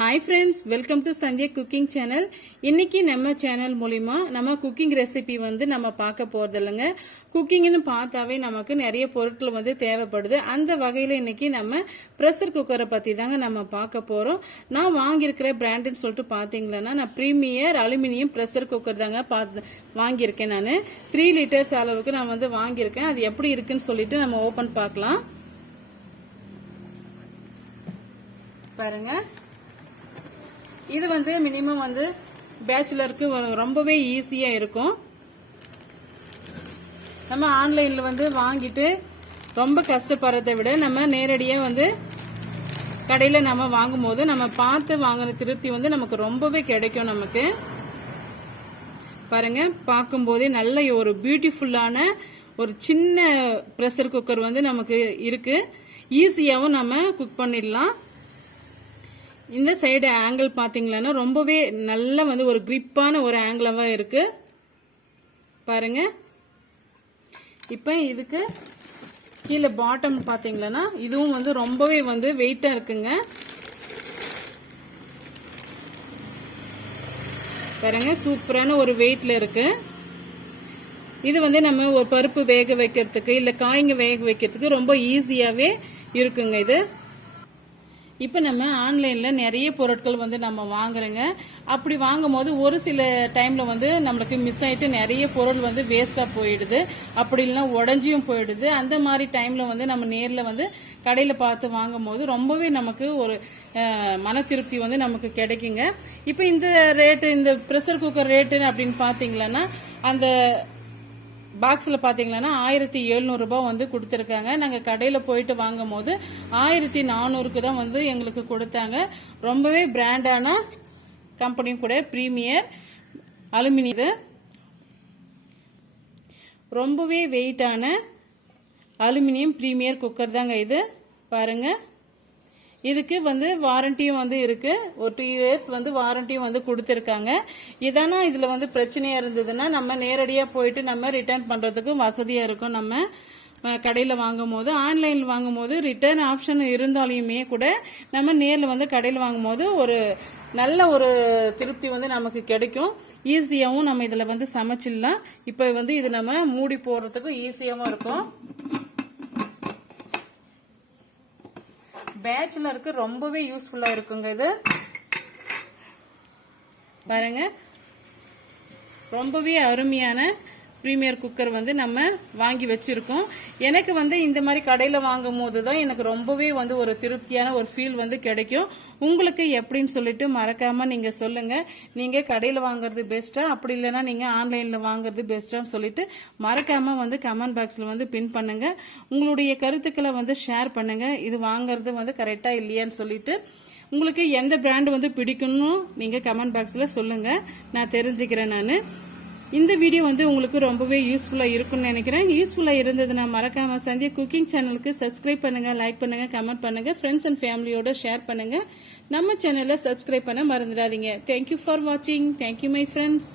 Hi friends, welcome to Sandhya cooking channel. இன்னைக்கு நம்ம channel மூலிமா நம்ம குக்கிங் ரெசிபி நம்ம பார்க்க போறது இல்லைங்க. குக்கிங்னு பார்த்தாவே நமக்கு நிறைய பொருட்கள் தேவைப்படுது. அந்த வகையில் இன்னைக்கு நம்ம ப்ரெஷர் குக்கரை பற்றி தாங்க நம்ம பார்க்க போகிறோம். நான் வாங்கியிருக்கிற பிராண்டுன்னு சொல்லிட்டு பார்த்தீங்கன்னா நான் ப்ரீமியர் அலுமினியம் ப்ரெஷர் குக்கர் தாங்க வாங்கியிருக்கேன். நான் 3 லிட்டர்ஸ் அளவுக்கு நான் வாங்கியிருக்கேன். அது எப்படி இருக்குன்னு சொல்லிட்டு நம்ம ஓப்பன் பார்க்கலாம். பாருங்க, இது மினிமம் பேச்சுலருக்கு ரொம்பவே ஈஸியா இருக்கும். நம்ம ஆன்லைன்ல வாங்கிட்டு ரொம்ப கஷ்டப்படுறதை விட நம்ம நேரடியா கடையில நம்ம வாங்கும் போது நம்ம பார்த்து வாங்குற திருப்தி நமக்கு ரொம்பவே கிடைக்கும். நமக்கு பாருங்க, பார்க்கும் போதே நல்ல ஒரு பியூட்டிஃபுல்லான ஒரு சின்ன பிரஷர் குக்கர் நமக்கு இருக்கு. ஈஸியாவும் நம்ம குக் பண்ணிடலாம். இந்த சைடு ஆங்கிள் பாத்தீங்கன்னா ரொம்பவே நல்ல ஒரு கிரிப்பான ஒரு ஆங்கிளாவா இருக்கு. பாருங்க, இப்ப இதுக்கு கீழே பாட்டம் பாத்தீங்கன்னா இதுவும் ரொம்பவே வெயிட்டா இருக்குங்க. பாருங்க, சூப்பரான ஒரு வெயிட்ல இருக்கு. இது நம்ம ஒரு பருப்பு வேக வைக்கிறதுக்கு இல்ல காய்ங்க வேக வைக்கிறதுக்கு ரொம்ப ஈஸியாவே இருக்குங்க. இது இப்ப நம்ம ஆன்லைன்ல நிறைய பொருட்கள் நம்ம வாங்குறோங்க. அப்படி வாங்கும் போது ஒரு சில டைம்ல நம்மளுக்கு மிஸ் ஆயிட்டு நிறைய பொருள் வேஸ்டா போயிடுது. அப்படி இல்லைன்னா உடஞ்சியும் போயிடுது. அந்த மாதிரி டைம்ல நம்ம நேர்ல கடையில பார்த்து வாங்கும் போது ரொம்பவே நமக்கு ஒரு மன திருப்தி நமக்கு கிடைக்குங்க. இப்ப இந்த ரேட்டு, இந்த பிரஷர் குக்கர் ரேட்டு அப்படின்னு பாத்தீங்கன்னா அந்த பாக்ஸ்ல பாத்தீங்கன்னா 1700 ரூபாய் கொடுத்திருக்காங்க. நாங்க கடையில போயிட்டு வாங்கும் போது 1400க்கு தான் எங்களுக்கு கொடுத்தாங்க. ரொம்பவே பிராண்டான கம்பெனியும் கூட, பிரீமியர் அலுமினியம். ரொம்பவே வெயிட்டான அலுமினியம் பிரீமியர் குக்கர் தாங்க இது. பாருங்க, இதுக்கு வாரண்டியும் இருக்கு. ஒரு 2 இயர்ஸ் வாரண்டியும் கொடுத்திருக்காங்க. இதானா இதுல பிரச்சனையா இருந்ததுன்னா நம்ம நேரடியா போயிட்டு நம்ம ரிட்டர்ன் பண்றதுக்கு வசதியா இருக்கும். நம்ம கடையில வாங்கும் போது, ஆன்லைன்ல வாங்கும் போது ரிட்டர்ன் ஆப்ஷன் இருந்தாலுமே கூட நம்ம நேர்ல கடையில வாங்கும் போது ஒரு நல்ல ஒரு திருப்தி நமக்கு கிடைக்கும். ஈஸியாவும் நம்ம இதுல சமைச்சிடலாம். இப்ப இது நம்ம மூடி போடுறதுக்கு ஈஸியாவும் இருக்கும். பேச்சுலருக்கு ரொம்பவே யூஸ்ஃபுல்லா இருக்குங்க. இது பாருங்க, ரொம்பவே அருமையான பிரீமியர் குக்கர் நம்ம வாங்கி வச்சிருக்கோம். எனக்கு இந்த மாதிரி கடையில வாங்கும் போதுதான் எனக்கு ரொம்பவே ஒரு திருப்தியான ஒரு ஃபீல் கிடைக்கும். உங்களுக்கு எப்படின்னு சொல்லிட்டு மறக்காம நீங்க சொல்லுங்க. நீங்க கடையில வாங்குறது பெஸ்டா, அப்படி இல்லைன்னா நீங்க ஆன்லைன்ல வாங்குறது பெஸ்டான்னு சொல்லிட்டு மறக்காம கமெண்ட் பாக்ஸ்ல பின் பண்ணுங்க. உங்களுடைய கருத்துக்களை ஷேர் பண்ணுங்க. இது வாங்குறது கரெக்டா இல்லையான்னு சொல்லிட்டு உங்களுக்கு எந்த பிராண்ட் பிடிக்கும்னு நீங்க கமெண்ட் பாக்ஸ்ல சொல்லுங்க. நான் தெரிஞ்சுக்கிறேன். நான் இந்த வீடியோ உங்களுக்கு ரொம்பவே யூஸ்ஃபுல்லா இருக்கும்னு நினைக்கிறேன். யூஸ்ஃபுல்லா இருந்ததுன்னா மறக்காம சந்தியா குக்கிங் சேனலுக்கு சப்ஸ்கிரைப் பண்ணுங்க, லைக் பண்ணுங்க, கமெண்ட் பண்ணுங்க, ஃப்ரெண்ட்ஸ் அண்ட் ஃபேமிலியோட ஷேர் பண்ணுங்க. நம்ம சேனலை சப்ஸ்கிரைப் பண்ண மறந்துடாதீங்க. தேங்க்யூ ஃபார் வாட்சிங். Thank you my friends.